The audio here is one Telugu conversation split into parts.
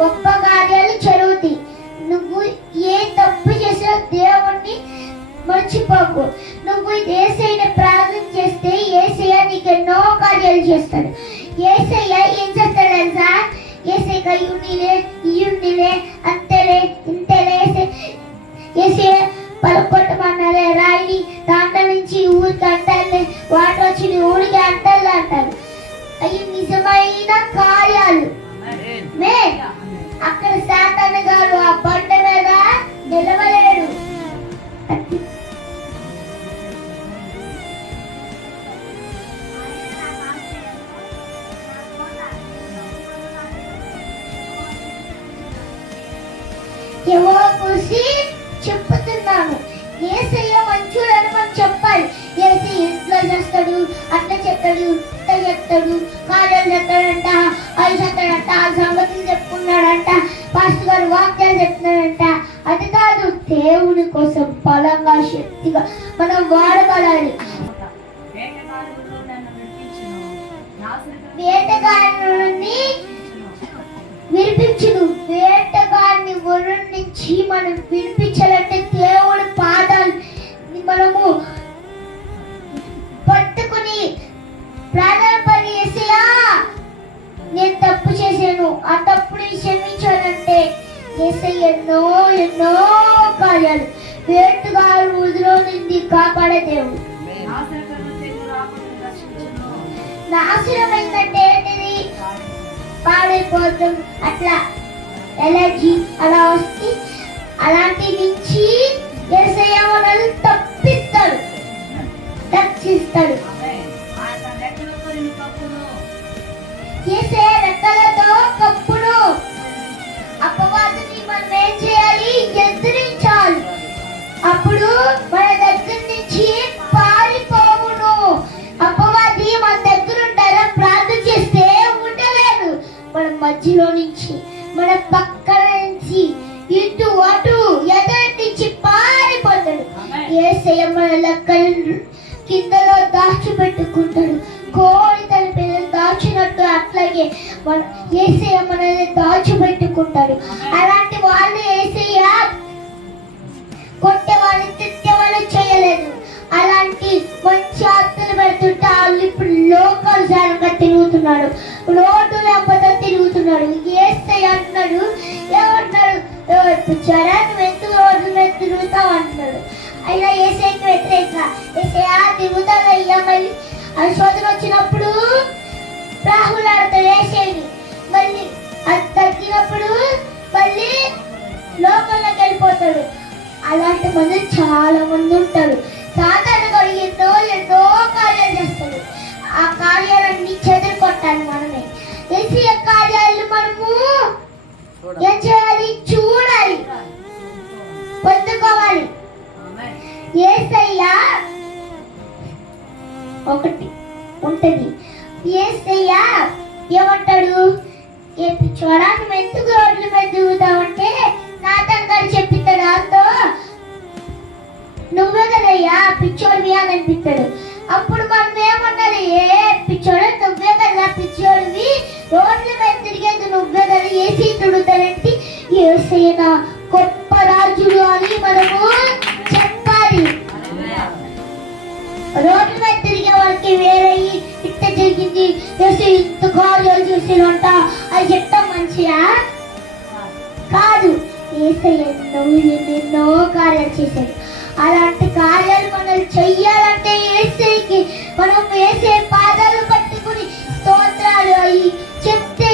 గొప్ప కార్యాలు జరుగుతాయి. నువ్వు ఏ తప్పు చేసినా దేవుణ్ణి మర్చిపోకు. నువ్వు ఏసైన ప్రార్థన చేస్తే ఏసయ్య నీకు ఎన్నో కార్యాలు చేస్తాడు. ఏసయ్య ఏం చేస్తాడు తెలుసా? ఏసయ్య ఇయుండిలే ఇయుండిలే అంతేలే ఇంతేలే ఏసే- పలుకొట్టమన్నాలే రాయిని దాంట్లో నుంచి ఊరికి అంటారులే వాటర్ వచ్చి ఊరికి అంటారులే అంటారు అవి నిజమైన కార్యాలు. మే అక్కడ సాతాను గారు ఆ బండ మీద నిలవలేడు. ఏవో చూసి చెప్పుతున్నాను. ఏసయ్య మంచోడని మనం చెప్పాలి. ఏసీ ఇంట్లో చేస్తాడు? అట్లా చెప్తాడు ఇట్లా చెప్తాడు దేవుని కోసం బలంగా శక్తిగా మనం వాడబడాలి. వేటగాడులు వేటగాడి నుండి వినిపించును వేటగాడిని ఒరు నుంచి మనం వినిపించాలంటే దేవుడి పాదాలు మనము పట్టుకుని ప్రార్థన చేసేయా నేను తప్పు చేశాను. ఆ తప్పుని క్షమించాలంటే చేసే ఎన్నో ఎన్నో నుండి కాపాడే దేవుడు. నాశనకరమైన తెగులు రాకుండా రక్షించును. నాశనమైందంటే ఏంటిది? పాడైపోవడం అట్లా ఎలర్జీ అలా వస్తే అలాంటి నుంచి ఏసయ్య మనల్ని తప్పిస్తాడు. రక్షిస్తాడు. ఏసయ్య రెక్కలతో మధ్యలో నుంచి మన పక్కన నుంచి ఇటు అటు ఎదటి నుంచి పారిపోతాడు. ఏసయ్య మన లెక్కలు కిందలో దాచిపెట్టుకుంటాడు. కోడి తన పిల్లలు దాచినట్టు అట్లాగే మన ఏసయ్య మనల్ని దాచిపెట్టుకుంటాడు. అలాంటి వాళ్ళు ఏసయ్య కొట్టేవాళ్ళు తిట్టేవాళ్ళు చేయలేదు. అలాంటి మంచి ఆత్మలు పెడుతుంటే వాళ్ళు ఇప్పుడు లోకల్ జానంగా తిరుగుతున్నాడు. లోటు లేకపోతే తిరుగుతున్నాడు. ఏస్తే అంటున్నాడు. ఏమంటున్నాడు? జనాన్ని ఎందుకు రోడ్డు మీద తిరుగుతావు అంటున్నాడు. అయినా ఏసైకి వ్యతిరేక. ఏసై ఆ తిరుగుతాడు. అయ్యా మళ్ళీ అది శోధన వచ్చినప్పుడు రాహుల్ ఆడతాడు ఏసేని. మళ్ళీ అది తగ్గినప్పుడు మళ్ళీ లోకంలోకి వెళ్ళిపోతాడు. అలాంటి మంది చాలా మంది ఉంటారు. సాధారణంగా ఎన్నో ఎన్నో కార్యాలు చేస్తాడు. ఆ కార్యాలన్నీ చెదిరి ఒకటి ఉంటది. ఏసయ్య ఏమంటాడు? ఏ పిచ్చోడా నువ్వు ఎందుకు రోడ్ల మీద దిగుతావంటే నాతన్ గారు చెప్పిస్తాడు. నాతో నువ్వే కదయ్యా పిచ్చోడివి అని అనిపిస్తాడు. అప్పుడు మనం ఏమన్నది ఏ పిచ్చోడు నువ్వే కదా పిచ్చోడివి. రోడ్ల మీద తిరిగేది నువ్వే కదా. ఏసీ తిడుతాడంటే రోడ్డు మీద తిరిగే వాళ్ళకి వేరే ఇట్ట జరిగింది చేసి ఇంత కార్యాలు చేసినంట. అది చెప్తాం మంచిగా? కాదు. ఏసై ఎన్నో ఎన్నెన్నో కార్యాలు చేశాడు అలాంటి కార్యాలు మనం చెయ్యాలంటే ఏసైకి మనం వేసే పాదాలు పట్టుకుని స్తోత్రాలు అయ్యి చెప్తే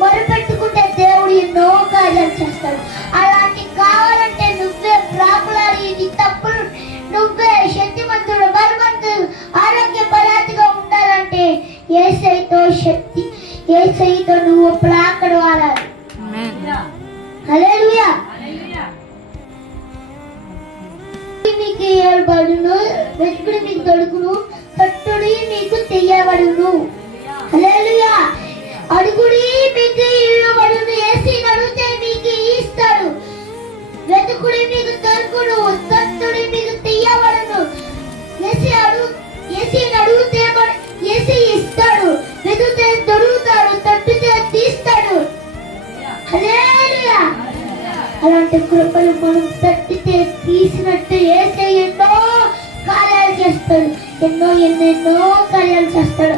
మొరపెట్టుకుంటే దేవుడు ఎన్నో కార్యాలు చేస్తాడు. అలాంటి కావాలంటే నువ్వే ప్రాకులాడి నీ తప్పులు నువ్వే శక్తిమంతుడు ఏసైతో శక్తి ఏసైతో నువ్వు ప్రాకడు వాడాలి హల్లెలూయా. వెతుకుడు దొరుకును తట్టుడి మీకు తీయబడును. అలాంటి కృపను మనం తట్టితే తీసినట్టు ఏసై ఎన్నో కార్యాలు చేస్తాడు. ఎన్నో ఎన్నెన్నో కార్యాలు చేస్తాడు.